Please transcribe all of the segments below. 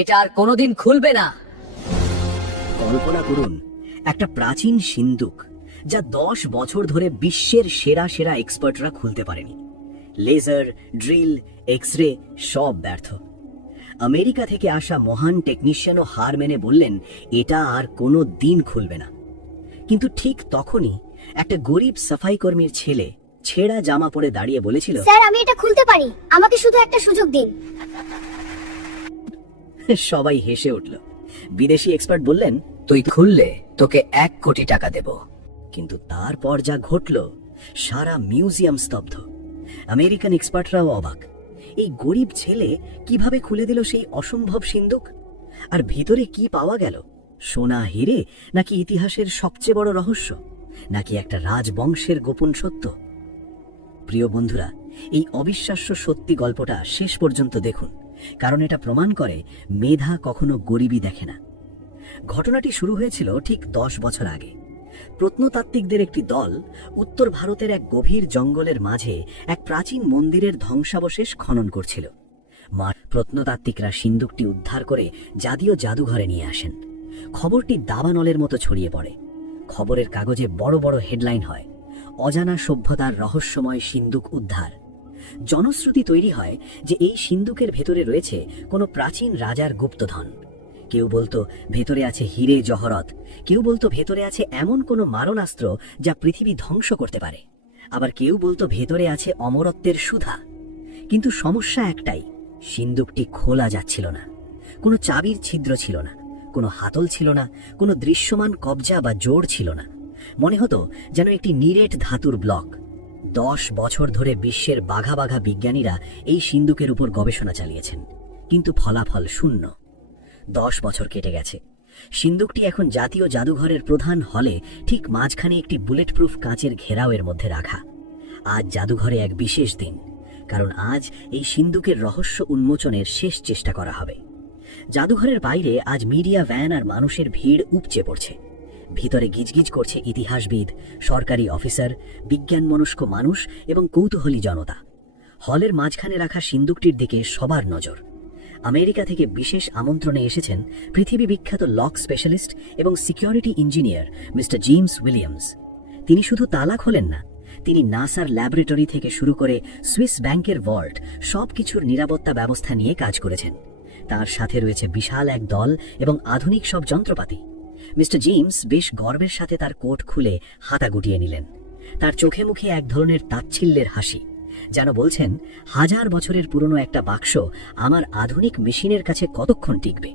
এটা আর কোনোদিন খুলবে না। কল্পনা করুন একটা প্রাচীন সিন্দুক যা 10 বছর ধরে বিশ্বের সেরা সেরা এক্সপার্টরা খুলতে পারেনি। লেজার, ড্রিল, এক্স-রে সব ব্যর্থ। আমেরিকা থেকে আসা মহান টেকনিশিয়ানও হার মেনে বললেন এটা আর কোনো দিন খুলবে না। কিন্তু ঠিক তখনই একটা গরিব সাফাই কর্মীর ছেলে ছেঁড়া জামা পরে দাঁড়িয়ে বলেছিল, স্যার আমি এটা খুলতে পারি, আমাকে শুধু একটা সুযোগ দিন। সবাই হেসে উঠল। বিদেশি এক্সপার্ট বললেন, তুই খুললে তোকে 1 কোটি টাকা দেব। কিন্তু তারপর যা ঘটল, সারা মিউজিয়াম স্তব্ধ। আমেরিকান এক্সপার্টরাও অবাক। এই গরিব ছেলে কিভাবে খুলে দিল সেই অসম্ভব সিন্দুক? আর ভিতরে কি পাওয়া গেল? সোনা, হিরে, নাকি ইতিহাসের সবচেয়ে বড় রহস্য, নাকি একটা রাজবংশের গোপন সত্য? প্রিয় বন্ধুরা, এই অবিশ্বাস্য সত্যি গল্পটা শেষ পর্যন্ত দেখুন, কারণ এটা প্রমাণ করে মেধা কখনো গরিবই দেখে না। ঘটনাটি শুরু হয়েছিল ঠিক 10 বছর আগে। প্রত্নতাত্ত্বিকদের একটি দল উত্তর ভারতের এক গভীর জঙ্গলের মাঝে এক প্রাচীন মন্দিরের ধ্বংসাবশেষ খনন করছিল। প্রত্নতাত্ত্বিকরা সিন্দুকটি উদ্ধার করে জাতীয় জাদুঘরে নিয়ে আসেন। খবরটি দাবানলের মতো ছড়িয়ে পড়ে। খবরের কাগজে বড় বড় হেডলাইন হয়, অজানা সভ্যতার রহস্যময় সিন্দুক উদ্ধার। জনশ্রুতি তৈরি হয় যে এই সিন্দুকের ভেতরে রয়েছে কোনো প্রাচীন রাজার গুপ্তধন। কেউ বলতো ভেতরে আছে হিরে জহরত, কেউ বলতো ভেতরে আছে এমন কোনো মারণাস্ত্র যা পৃথিবী ধ্বংস করতে পারে, আবার কেউ বলতো ভেতরে আছে অমরত্বের সুধা। কিন্তু সমস্যা একটাই, সিন্দুকটি খোলা যাচ্ছিল না। কোনো চাবির ছিদ্র ছিল না, কোনো হাতল ছিল না, কোনো দৃশ্যমান কবজা বা জোড় ছিল না। মনে হতো যেন একটি নিরেট ধাতুর ব্লক। 10 বছর ধরে বিশ্বের বাঘা বাঘা বিজ্ঞানীরা এই সিন্দুকের উপর গবেষণা চালিয়েছেন, কিন্তু ফলাফল শূন্য। 10 বছর কেটে গেছে। সিন্দুকটি এখন জাতীয় জাদুঘরের প্রধান হলে ঠিক মাঝখানে একটি বুলেট প্রুফ কাঁচের ঘেরাওয়ের মধ্যে রাখা। আজ জাদুঘরে এক বিশেষ দিন, কারণ আজ এই সিন্দুকের রহস্য উন্মোচনের শেষ চেষ্টা করা হবে। জাদুঘরের বাইরে আজ মিডিয়া ভ্যান আর মানুষের ভিড় উপচে পড়ছে। ভিতরে গিজগিজ করছে ইতিহাসবিদ, সরকারি অফিসার, বিজ্ঞানমনস্ক মানুষ এবং কৌতূহলী জনতা। হলের মাঝখানে রাখা সিন্দুকটির দিকে সবার নজর। আমেরিকা থেকে বিশেষ আমন্ত্রণে এসেছেন পৃথিবী বিখ্যাত লক স্পেশালিস্ট এবং security engineer mister James Williams. তিনি শুধু তালা খোলেন না, তিনি নাসার ল্যাবরেটরি থেকে শুরু করে সুইস ব্যাংকের ভল্ট সবকিছুর নিরাপত্তা ব্যবস্থা নিয়ে কাজ করেছেন। তার সাথে রয়েছে বিশাল এক দল এবং আধুনিক সব যন্ত্রপাতি। মিস্টার জেমস বেশ গর্বের সাথে তার কোট খুলে হাতা গুটিয়ে নিলেন। তার চোখে মুখে এক ধরনের তাচ্ছিল্যের হাসি, যেন বলছেন 1000 বছরের পুরনো একটা বাক্স আমার আধুনিক মেশিনের কাছে কতক্ষণ টিকবে।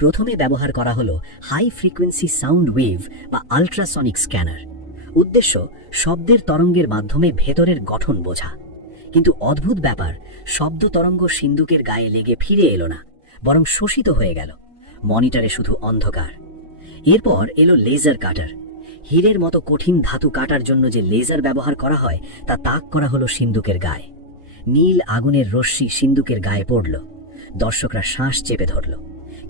প্রথমে ব্যবহার করা হলো হাই ফ্রিকোয়েন্সি সাউন্ড ওয়েভ বা আল্ট্রাসনিক স্ক্যানার। উদ্দেশ্য শব্দের তরঙ্গের মাধ্যমে ভেতরের গঠন বোঝা। কিন্তু অদ্ভুত ব্যাপার, শব্দ তরঙ্গ সিন্দুকের গায়ে লেগে ফিরে এলো না, বরং শোষিত হয়ে গেল। মনিটরে শুধু অন্ধকার। এরপর এলো লেজার কাটার। হীরের মতো কঠিন ধাতু কাটার জন্য যে লেজার ব্যবহার করা হয় তা তাক করা হলো সিন্দুকের গায়ে। নীল আগুনের রশ্মি সিন্দুকের গায়ে পড়ল। দর্শকরা শ্বাস চেপে ধরল।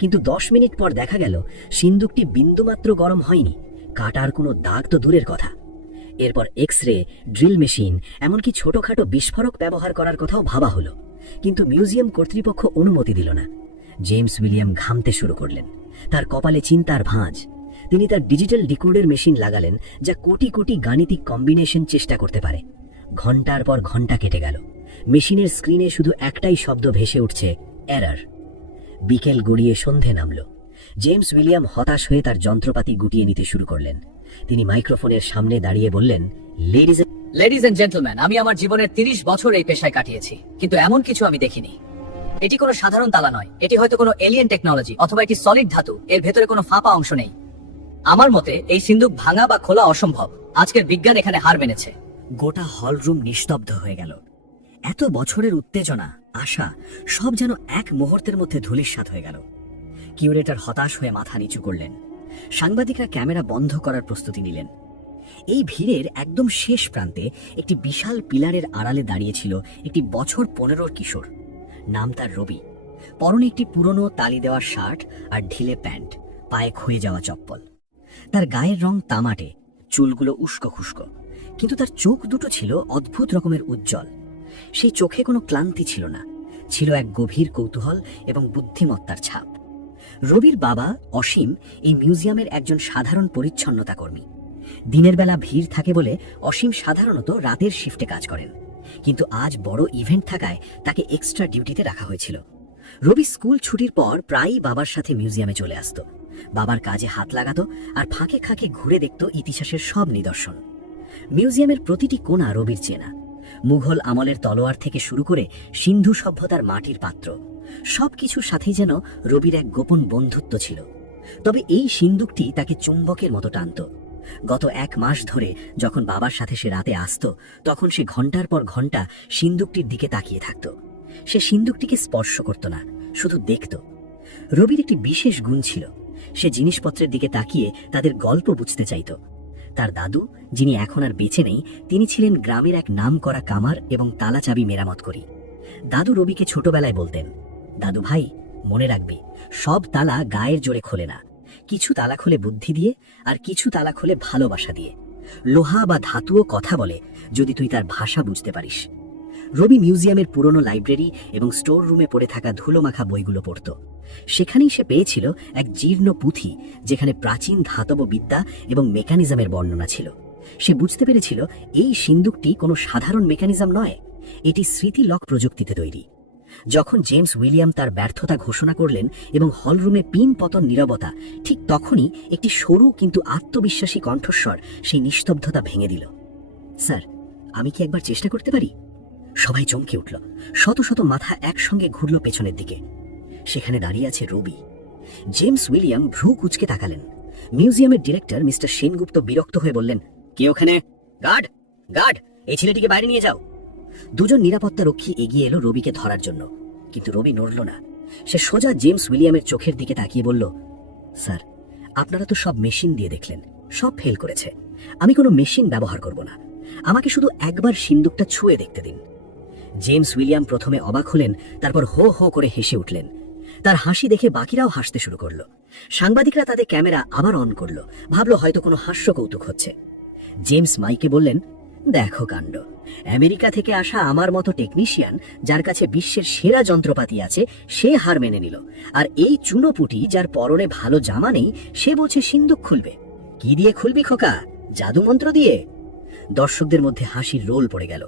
কিন্তু 10 মিনিট পর দেখা গেল সিন্দুকটি বিন্দুমাত্র গরম হয়নি, কাটার কোনো দাগ তো দূরের কথা। এরপর এক্স-রে, ড্রিল মেশিন, এমনকি ছোটখাটো বিস্ফোরক ব্যবহার করার কথাও ভাবা হলো, কিন্তু মিউজিয়াম কর্তৃপক্ষ অনুমতি দিল না। জেমস উইলিয়াম ঘামতে শুরু করলেন। তার কপালে চিন্তার ভাঁজ। তিনি তার ডিজিটাল ডিকোডার মেশিন লাগালেন, যা কোটি কোটি গাণিতিক কম্বিনেশন চেষ্টা করতে পারে। ঘন্টার পর ঘন্টা কেটে গেল। মেশিনের স্ক্রিনে শুধু একটাই শব্দ ভেসে উঠছে, এরর। বিকেল গড়িয়ে সন্ধে নামল। জেমস উইলিয়াম হতাশ হয়ে তার যন্ত্রপাতি গুটিয়ে নিতে শুরু করলেন। তিনি মাইক্রোফোনের সামনে দাঁড়িয়ে বললেন, লেডিজ এন্ড জেন্টলম্যান, আমি আমার জীবনের 30 বছর এই পেশায় কাটিয়েছি, কিন্তু এমন কিছু আমি দেখিনি। এটি কোনো সাধারণ তালা নয়, এটি হয়তো কোনো এলিয়েন টেকনোলজি অথবা এটি সলিড ধাতু, এর ভেতরে কোনো ফাঁপা অংশ নেই। আমার মতে এই সিন্দুক ভাঙা বা খোলা অসম্ভব। আজকের বিজ্ঞান এখানে হার মেনেছে। গোটা হলরুম নিস্তব্ধ হয়ে গেল। এত বছরের উত্তেজনা, আশা সব যেন এক মুহূর্তের মধ্যে ধূলিসাৎ হয়ে গেল। কিউরেটর হতাশ হয়ে মাথা নিচু করলেন। সাংবাদিকরা ক্যামেরা বন্ধ করার প্রস্তুতি নিলেন। এই ভিড়ের একদম শেষ প্রান্তে একটি বিশাল পিলারের আড়ালে দাঁড়িয়েছিল একটি বছর 15 কিশোর। নাম তার রবি। পরনে একটি পুরনো তালি দেওয়া শার্ট আর ঢিলে প্যান্ট, পায়ে ক্ষয়ে যাওয়া চপ্পল। তার গায়ের রং তামাটে, চুলগুলো উস্কো খুস্কো, কিন্তু তার চোখ দুটো ছিল অদ্ভুত রকমের উজ্জ্বল। সেই চোখে কোনো ক্লান্তি ছিল না, ছিল এক গভীর কৌতূহল এবং বুদ্ধিমত্তার ছাপ। রবির বাবা অসীম এই মিউজিয়ামের একজন সাধারণ পরিচ্ছন্নতা কর্মী। দিনের বেলা ভিড় থাকে বলে অসীম সাধারণত রাতের শিফটে কাজ করেন, কিন্তু আজ বড় ইভেন্ট থাকায় তাকে এক্সট্রা ডিউটিতে রাখা হয়েছিল। রবি স্কুল ছুটির পর প্রায়ই বাবার সাথে মিউজিয়ামে চলে আসতো। বাবার কাজে হাত লাগাতো আর ফাঁকে ফাঁকে ঘুরে দেখত ইতিহাসের সব নিদর্শন। মিউজিয়ামের প্রতিটি কোণা রবির চেনা। মুঘল আমলের তলোয়ার থেকে শুরু করে সিন্ধু সভ্যতার মাটির পাত্র, সবকিছুর সাথেই যেন রবির এক গোপন বন্ধুত্ব ছিল। তবে এই সিন্দুকটি তাকে চুম্বকের মতো টানত। গত 1 মাস ধরে যখন বাবার সাথে সে রাতে আসতো, তখন সে ঘন্টার পর ঘন্টা সিন্দুকটির দিকে তাকিয়ে থাকত। সে সিন্দুকটিকে স্পর্শ করত না, শুধু দেখত। রবির একটি বিশেষ গুণ ছিল, সে জিনিসপত্রের দিকে তাকিয়ে তাদের গল্প বুঝতে চাইত। তার দাদু, যিনি এখন আর বেঁচে নেই, তিনি ছিলেন গ্রামের এক নামকরা কামার এবং তালা চাবি মেরামত করি। দাদু রবিকে ছোটবেলায় বলতেন, দাদু ভাই, মনে রাখবি, সব তালা গায়ের জোরে খোলে না। কিছু তালা খোলে বুদ্ধি দিয়ে, আর কিছু তালা খোলে ভালোবাসা দিয়ে। লোহা বা ধাতুও কথা বলে যদি তুই তার ভাষা বুঝতে পারিস। রবি মিউজিয়ামের পুরনো লাইব্রেরি এবং স্টোর রুমে পড়ে থাকা ধুলোমাখা বইগুলো পড়ত। সেখানেই সে পেয়েছিল এক জীর্ণ পুঁথি, যেখানে প্রাচীন ধাতব বিদ্যা এবং মেকানিজমের বর্ণনা ছিল। সে বুঝতে পেরেছিল এই সিন্দুকটি কোনো সাধারণ মেকানিজম নয়, এটি স্মৃতিলক প্রযুক্তিতে তৈরি। যখন জেমস উইলিয়াম তার ব্যর্থতা ঘোষণা করলেন এবং হলরুমে পিন পতন নীরবতা, ঠিক তখনই একটি সরু কিন্তু আত্মবিশ্বাসী কণ্ঠস্বর সেই নিস্তব্ধতা ভেঙে দিল। স্যার, আমি কি একবার চেষ্টা করতে পারি? সবাই চমকে উঠল। শত শত মাথা একসঙ্গে ঘুরল পেছনের দিকে। সেখানে দাঁড়িয়ে আছে রবি। জেমস উইলিয়াম ভ্রু কুঁচকে তাকালেন। মিউজিয়ামের ডিরেক্টর মিস্টার সেনগুপ্ত বিরক্ত হয়ে বললেন, কে ওখানে? গার্ড, গার্ড, এই ছেলেটিকে বাইরে নিয়ে যাও। দুজন নিরাপত্তা রক্ষী এগিয়ে এলো রবিকে ধরার জন্য, কিন্তু রবি নড়ল না। সে সোজা জেমস উইলিয়ামের চোখের দিকে তাকিয়ে বলল, স্যার, আপনারা তো সব মেশিন দিয়ে দেখলেন, সব ফেল করেছে। আমি কোনো মেশিন ব্যবহার করব না, আমাকে শুধু একবার সিন্দুকটা ছুঁয়ে দেখতে দিন। জেমস উইলিয়াম প্রথমে অবাক হলেন, তারপর হো হো করে হেসে উঠলেন। তার হাসি দেখে বাকিরাও হাসতে শুরু করলো। সাংবাদিকরা তাদের ক্যামেরা আবার অন করলো, ভাবলো হয়তো কোনো হাস্য কৌতুক হচ্ছে। জেমস মাইকে বললেন, দেখো কাণ্ড, আমেরিকা থেকে আসা আমার মতো টেকনিশিয়ান, যার কাছে বিশ্বের সেরা যন্ত্রপাতি আছে, সে হার মেনে নিল। আর এই চুনোপুটি, যার পরনে ভালো জামা নেই, সে বলছে সিন্দুক খুলবে। কি দিয়ে খুলবি খোকা? জাদু মন্ত্র দিয়ে? দর্শকদের মধ্যে হাসির রোল পড়ে গেল।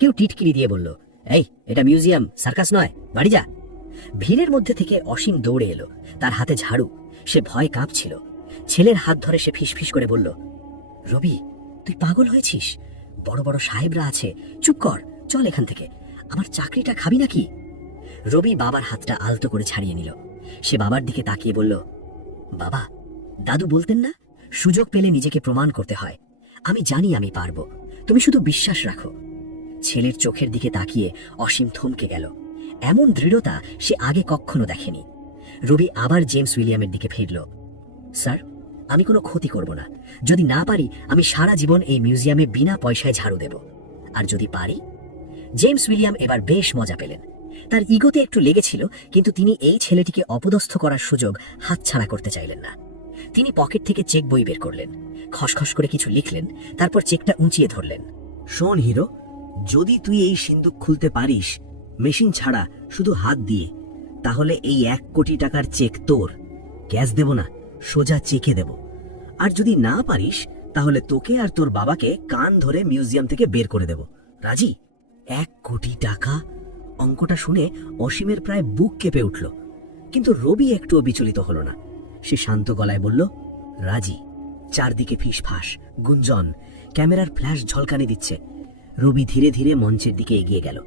কেউ টিটকিরি দিয়ে বলল, এই, এটা মিউজিয়াম, সার্কাস নয়, বাড়ি যা। ভিড়ের মধ্যে থেকে অসীম দৌড়ে এলো, তার হাতে ঝাড়ু। সে ভয় কাঁপছিল। ছেলের হাত ধরে সে ফিসফিস করে বলল, রবি, তুই পাগল হয়েছিস? বড় বড় সাহেবরা আছে, চুপ কর, চল এখান থেকে। আমার চাকরিটা খাবি নাকি? রবি বাবার হাতটা আলতো করে ছাড়িয়ে নিল। সে বাবার দিকে তাকিয়ে বলল, বাবা, দাদু বলতেন না, সুযোগ পেলে নিজেকে প্রমাণ করতে হয়। আমি জানি আমি পারবো, তুমি শুধু বিশ্বাস রাখো। ছেলের চোখের দিকে তাকিয়ে অসীম থমকে গেল। এমন দৃঢ়তা সে আগে কখনো দেখেনি। রবি আবার জেমস উইলিয়ামের দিকে ফিরল। স্যার, আমি কোনো ক্ষতি করব না। যদি না পারি, আমি সারা জীবন এই মিউজিয়ামে বিনা পয়সায় ঝাড়ু দেব। আর যদি পারি? জেমস উইলিয়াম এবার বেশ মজা পেলেন। তার ইগোতে একটু লেগেছিল, কিন্তু তিনি এই ছেলেটিকে অপদস্থ করার সুযোগ হাতছাড়া করতে চাইলেন না। তিনি পকেট থেকে চেক বই বের করলেন, খসখস করে কিছু লিখলেন, তারপর চেকটা উঁচিয়ে ধরলেন। শোন হিরো, যদি তুই এই সিন্দুক খুলতে পারিস মেশিন ছাড়া, শুধু হাত দিয়ে, তাহলে এই 1 কোটি টাকার চেক তোর। ক্যাশ দেব না, সোজা চেকে দেব। আর যদি না পারিস, তাহলে তোকে আর তোর বাবাকে কান ধরে মিউজিয়াম থেকে বের করে দেব। রাজি? 1 কোটি টাকা! অঙ্কটা শুনে অসীমের প্রায় বুক কেঁপে উঠল, কিন্তু রবি একটুও বিচলিত হল না। সে শান্ত গলায় বলল, রাজি। চারদিকে ফিসফাস, গুঞ্জন, ক্যামেরার ফ্ল্যাশ ঝলকানি দিচ্ছে। রবি ধীরে ধীরে মঞ্চের দিকে এগিয়ে গেল।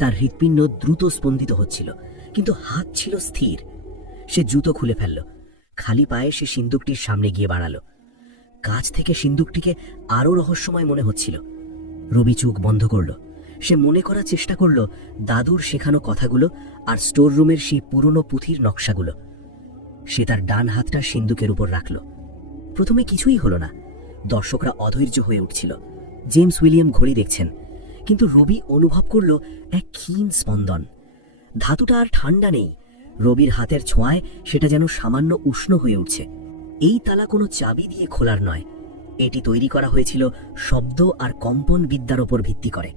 তার হৃৎপিণ্ড দ্রুত স্পন্দিত হচ্ছিল, কিন্তু হাত ছিল স্থির। সে জুতো খুলে ফেলল। খালি পায়ে সে সিন্দুকটির সামনে গিয়ে দাঁড়ালো। কাছ থেকে সিন্দুকটিকে আরো রহস্যময় মনে হচ্ছিল। রবি চোখ বন্ধ করল। সে মনে করার চেষ্টা করল দাদুর শেখানো কথাগুলো আর স্টোর রুমের সেই পুরনো পুঁথির নকশাগুলো। সে তার ডান হাতটা সিন্দুকের উপর রাখল। প্রথমে কিছুই হলো না। দর্শকরা অধৈর্য হয়ে উঠছিল। জেমস উইলিয়াম ঘড়ি দেখছেন, কিন্তু রবি অনুভব করল এক ক্ষীণ স্পন্দন। ধাতুটা আর ঠান্ডা নেই, রবির হাতের ছোঁয়ায় সেটা যেন সামান্য উষ্ণ হয়ে উঠছে। এই তালা কোনো চাবি দিয়ে খোলার নয়, এটি তৈরি করা হয়েছিল শব্দ আর কম্পন বিদ্যার ওপর ভিত্তি করে।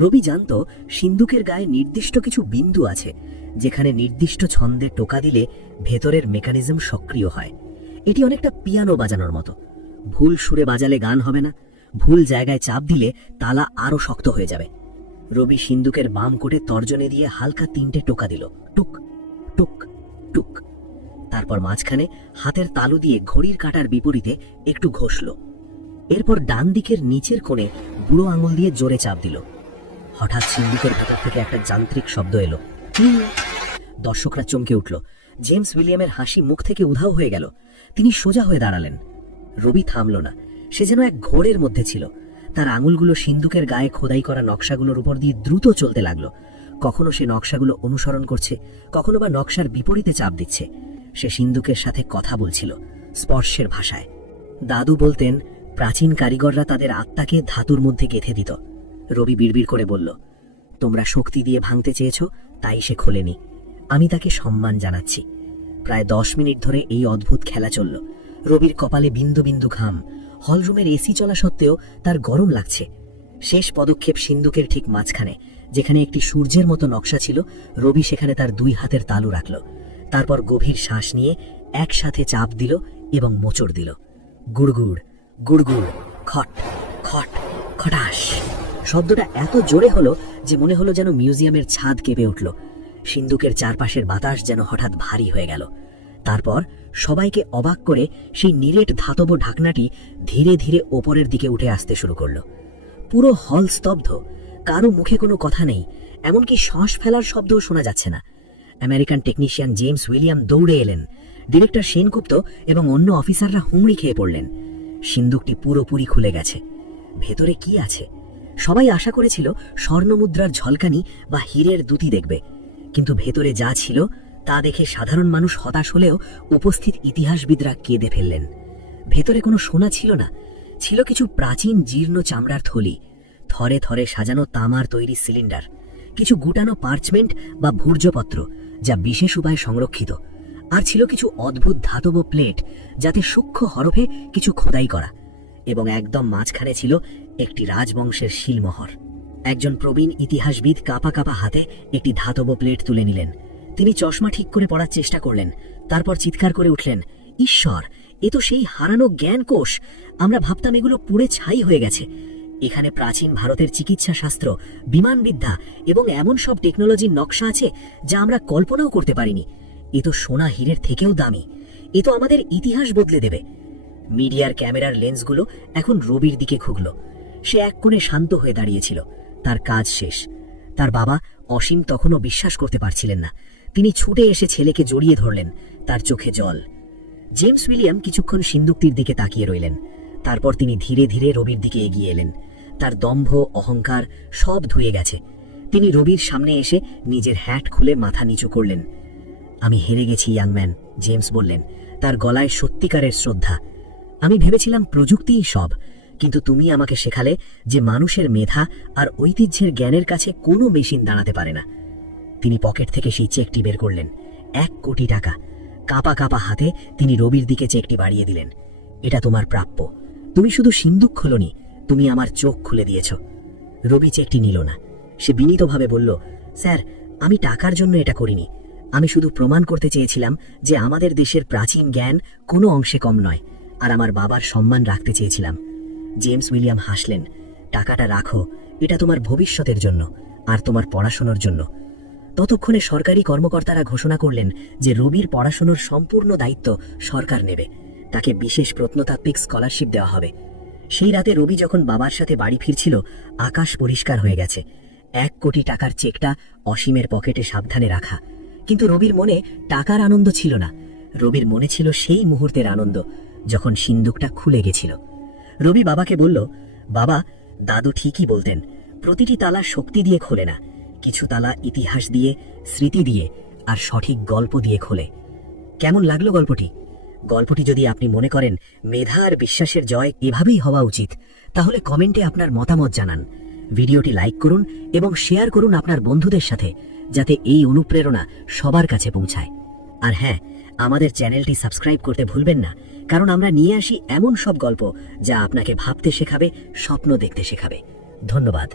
রবি জানত সিন্দুকের গায়ে নির্দিষ্ট কিছু বিন্দু আছে, যেখানে নির্দিষ্ট ছন্দে টোকা দিলে ভেতরের মেকানিজম সক্রিয় হয়। এটি অনেকটা পিয়ানো বাজানোর মতো। ভুল সুরে বাজালে গান হবে না, ভুল জায়গায় চাপ দিলে তালা আরো শক্ত হয়ে যাবে। রবি সিন্দুকের বাম কোটে তর্জনে দিয়ে হালকা 3টে টোকা দিল, টুক টুক টুক। তারপর মাঝখানে হাতের তালু দিয়ে ঘড়ির কাঁটার বিপরীতে একটু ঘষল। এরপর ডান দিকের নিচের কোণে বুড়ো আঙুল দিয়ে জোরে চাপ দিল। হঠাৎ সিন্দুকের ভেতর থেকে একটা যান্ত্রিক শব্দ এলো। দর্শকরা চমকে উঠল। জেমস উইলিয়ামের হাসি মুখ থেকে উধাও হয়ে গেল। তিনি সোজা হয়ে দাঁড়ালেন। রবি থামল না, সে যেন এক ঘোরের মধ্যে ছিল। তার আঙুলগুলো সিন্দুকের গায়ে খোদাই করা নকশাগুলোর উপর দিয়ে দ্রুত চলতে লাগলো। কখনো সে নকশাগুলো অনুসরণ করছে, কখনো বা নকশার বিপরীতে চাপ দিচ্ছে। সে সিন্দুকের সাথে কথা বলছিল, স্পর্শের ভাষায়। দাদু বলতেন প্রাচীন কারিগররা তাদের আত্মাকে ধাতুর মধ্যে গেঁথে দিত। রবি বিড়বিড় করে বলল, তোমরা শক্তি দিয়ে ভাঙতে চেয়েছ, তাই সে খোলেনি। আমি তাকে সম্মান জানাচ্ছি। প্রায় 10 মিনিট ধরে এই অদ্ভুত খেলা চলল। রবির কপালে বিন্দু বিন্দু ঘাম। হলরুমের এসি চলা সত্ত্বেও তার গরম লাগছে। শেষ পদক্ষেপ সিন্দুকের ঠিক মাঝখানে, যেখানে একটি সূর্যের মতো নকশা ছিল। রবি সেখানে তার 2 হাতের তালু রাখল। তারপর গভীর শ্বাস নিয়ে একসাথে চাপ দিল এবং মোচড় দিল। গুড়গুড় গুড়গুড়, খট খট খটাস। শব্দটা এত জোরে হলো যে মনে হলো যেন মিউজিয়ামের ছাদ কেঁপে উঠল। সিন্দুকের চারপাশের বাতাস যেন হঠাৎ ভারী হয়ে গেল। তারপর সবাইকে অবাক করে সেই নিরেট ধাতব ঢাকনাটি ধীরে ধীরে ওপরের দিকে উঠে আসতে শুরু করলো। পুরো হল স্তব্ধ, কারো মুখে কোনো কথা নেই, এমনকি শ্বাস ফেলার শব্দও শোনা যাচ্ছে না। আমেরিকান টেকনিশিয়ান জেমস উইলিয়াম দৌড়ে এলেন। ডিরেক্টর সেনগুপ্ত এবং অন্য অফিসাররা হুমড়ি খেয়ে পড়লেন। সিন্দুকটি পুরোপুরি খুলে গেছে। ভেতরে কি আছে? সবাই আশা করেছিল স্বর্ণমুদ্রার ঝলকানি বা হীরের দুটি দেখবে, কিন্তু ভেতরে যা ছিল তা দেখে সাধারণ মানুষ হতাশ হলেও উপস্থিত ইতিহাসবিদরা কেঁদে ফেললেন। ভেতরে কোনো সোনা ছিল না, ছিল কিছু প্রাচীন জীর্ণ চামড়ার থলি, থরে থরে সাজানো তামার তৈরি সিলিন্ডার, কিছু গুটানো পার্চমেন্ট বা ভূর্জপত্র যা বিশেষ উপায়ে সংরক্ষিত, আর ছিল কিছু অদ্ভুত ধাতব প্লেট যাতে সূক্ষ্ম হরফে কিছু খোদাই করা, এবং একদম মাঝখানে ছিল একটি রাজবংশের শিলমোহর। একজন প্রবীণ ইতিহাসবিদ কাঁপা কাঁপা হাতে একটি ধাতব প্লেট তুলে নিলেন। তিনি চশমা ঠিক করে পড়ার চেষ্টা করলেন। তারপর চিৎকার করে উঠলেন, ঈশ্বর, এ তো সেই হারানো জ্ঞান কোষ! আমরা ভাবতাম এগুলো পুড়ে ছাই হয়ে গেছে। এখানে প্রাচীন ভারতের চিকিৎসা শাস্ত্র, বিমানবিদ্যা এবং এমন সব টেকনোলজির নকশা আছে যা আমরা কল্পনাও করতে পারিনি। এ তো সোনা হীরের থেকেও দামি। এ তো আমাদের ইতিহাস বদলে দেবে। মিডিয়ার ক্যামেরার লেন্সগুলো এখন রবির দিকে ঘুরল। সে এক কোণে শান্ত হয়ে দাঁড়িয়েছিল। তার কাজ শেষ। তার বাবা অসীম তখনও বিশ্বাস করতে পারছিলেন না। তিনি ছুটে এসে ছেলেকে জড়িয়ে ধরলেন, তার চোখে জল। জেমস উইলিয়াম কিছুক্ষণ সিন্দুকটির দিকে তাকিয়ে রইলেন। তারপর তিনি ধীরে ধীরে রবির দিকে এগিয়ে এলেন। তার দম্ভ, অহংকার সব ধুয়ে গেছে। তিনি রবির সামনে এসে নিজের হ্যাট খুলে মাথা নিচু করলেন। আমি হেরে গেছি ইয়াংম্যান, জেমস বললেন, তার গলায় সত্যিকারের শ্রদ্ধা। আমি ভেবেছিলাম প্রযুক্তিই সব, কিন্তু তুমি আমাকে শেখালে যে মানুষের মেধা আর ঐতিহ্যের জ্ঞানের কাছে কোনো মেশিন দাঁড়াতে পারে না। তিনি পকেট থেকে সেই চেকটি বের করলেন, 1 কোটি টাকা। কাঁপা কাঁপা হাতে তিনি রবির দিকে চেকটি বাড়িয়ে দিলেন। এটা তোমার প্রাপ্য। তুমি শুধু সিন্দুক খোলনি, তুমি আমার চোখ খুলে দিয়েছ। রবি চেকটি নিল না। সে বিনীতভাবে বলল, স্যার, আমি টাকার জন্য এটা করিনি। আমি শুধু প্রমাণ করতে চেয়েছিলাম যে আমাদের দেশের প্রাচীন জ্ঞান কোনো অংশে কম নয়, আর আমার বাবার সম্মান রাখতে চেয়েছিলাম। জেমস উইলিয়াম হাসলেন। টাকাটা রাখো, এটা তোমার ভবিষ্যতের জন্য আর তোমার পড়াশোনার জন্য। ততক্ষণে সরকারি কর্মকর্তারা ঘোষণা করলেন যে রবির পড়াশোনার সম্পূর্ণ দায়িত্ব সরকার নেবে। তাকে বিশেষ প্রত্নতাত্ত্বিক স্কলারশিপ দেওয়া হবে। সেই রাতে রবি যখন বাবার সাথে বাড়ি ফিরছিল, আকাশ পরিষ্কার হয়ে গেছে। 1 কোটি টাকার চেকটা অসীমের পকেটে সাবধানে রাখা। কিন্তু রবির মনে টাকার আনন্দ ছিল না। রবির মনে ছিল সেই মুহূর্তের আনন্দ যখন সিন্দুকটা খুলে গেছিল। রবি বাবাকে বলল, বাবা, দাদু ঠিকই বলতেন, প্রতিটি তালা শক্তি দিয়ে খোলে না, কিছু তালা ইতিহাস দিয়ে, স্মৃতি দিয়ে আর সঠিক গল্প দিয়ে খোলে। কেমন লাগলো গল্পটি? গল্পটি যদি আপনি মনে করেন মেধা আর বিশ্বাসের জয় এভাবেই হওয়া উচিত, তাহলে কমেন্টে আপনার মতামত জানান। ভিডিওটি লাইক করুন এবং শেয়ার করুন আপনার বন্ধুদের সাথে, যাতে এই অনুপ্রেরণা সবার কাছে পৌঁছায়। আর হ্যাঁ, আমাদের চ্যানেলটি সাবস্ক্রাইব করতে ভুলবেন না, কারণ আমরা নিয়ে আসি এমন সব গল্প যা আপনাকে ভাবতে শেখাবে, স্বপ্ন দেখতে শেখাবে। ধন্যবাদ।